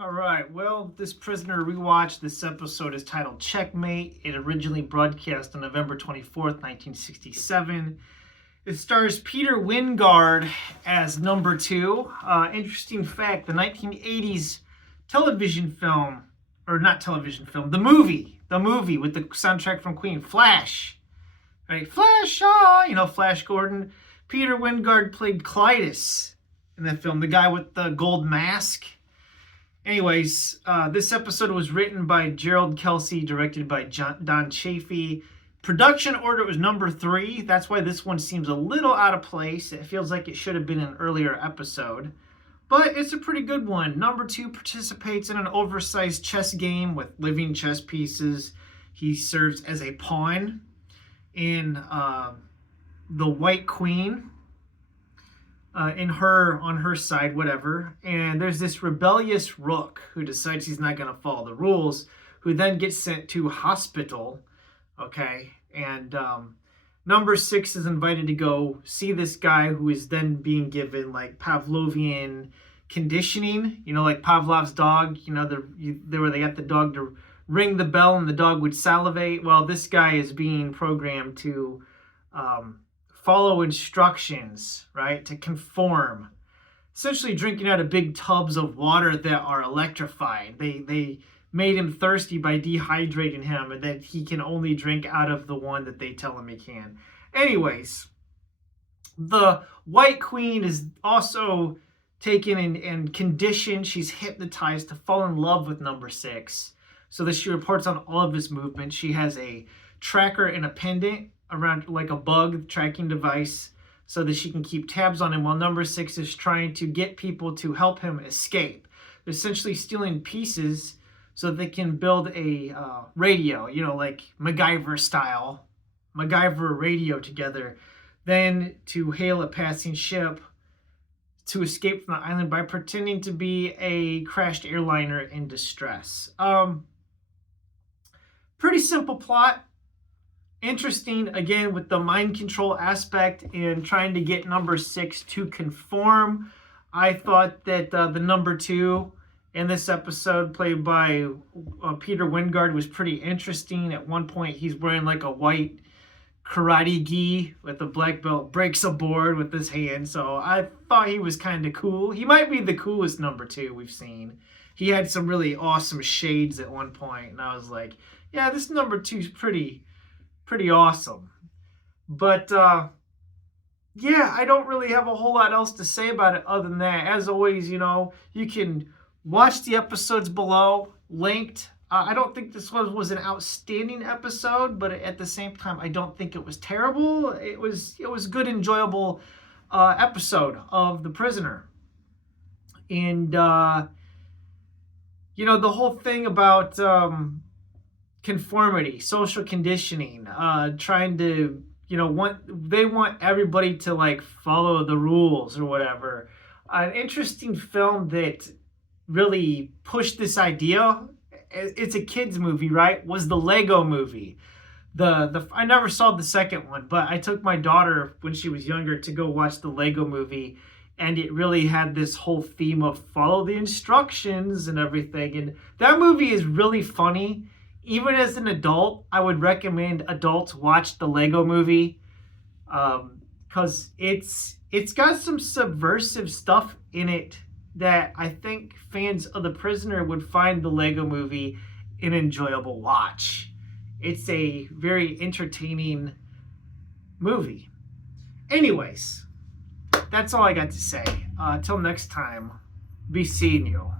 All right, well, this Prisoner rewatch, this episode is titled Checkmate. It originally broadcast on November 24th, 1967. It stars Peter Wyngarde as number 2. Interesting fact, the 1980s television film, or not television film, the movie with the soundtrack from Queen, Flash. Right? Flash, Flash Gordon. Peter Wyngarde played Clytus in that film, the guy with the gold mask. Anyways, this episode was written by Gerald Kelsey, directed by Don Chaffee. Production order was number 3. That's why this one seems a little out of place. It feels like it should have been an earlier episode. But it's a pretty good one. Number 2 participates in an oversized chess game with living chess pieces. He serves as a pawn in the White Queen. On her side, whatever. And there's this rebellious rook who decides he's not going to follow the rules, who then gets sent to hospital. Okay. And number 6 is invited to go see this guy who is then being given like Pavlovian conditioning, like Pavlov's dog, where they got the dog to ring the bell and the dog would salivate. Well, this guy is being programmed to follow instructions, right? To conform. Essentially drinking out of big tubs of water that are electrified. They made him thirsty by dehydrating him, and that he can only drink out of the one that they tell him he can. Anyways, the White Queen is also taken and conditioned. She's hypnotized to fall in love with number 6, so that she reports on all of his movements. She has a tracker and a pendant around, like a bug tracking device, so that she can keep tabs on him while number 6 is trying to get people to help him escape. They're essentially stealing pieces so they can build a radio, like MacGyver style, MacGyver radio together, then to hail a passing ship to escape from the island by pretending to be a crashed airliner in distress. Pretty simple plot. Interesting, again, with the mind control aspect and trying to get number 6 to conform. I thought that the number 2 in this episode, played by Peter Wyngarde, was pretty interesting. At one point, he's wearing like a white karate gi with a black belt, breaks a board with his hand. So I thought he was kind of cool. He might be the coolest number 2 we've seen. He had some really awesome shades at one point, and I was like, yeah, this number 2 is pretty awesome. But yeah, I don't really have a whole lot else to say about it other than that. As always, you can watch the episodes below, linked. I don't think this one was an outstanding episode, but at the same time, I don't think it was terrible. It was a good, enjoyable episode of The Prisoner. And the whole thing about conformity, social conditioning, trying to, they want everybody to like follow the rules or whatever. An interesting film that really pushed this idea, it's a kids movie, right, was the Lego movie. I never saw the second one, but I took my daughter when she was younger to go watch the Lego movie, and it really had this whole theme of follow the instructions and everything. And that movie is really funny. Even as an adult, I would recommend adults watch the Lego movie, because it's got some subversive stuff in it that I think fans of The Prisoner would find the Lego movie an enjoyable watch. It's a very entertaining movie. Anyways, that's all I got to say. Till next time, be seeing you.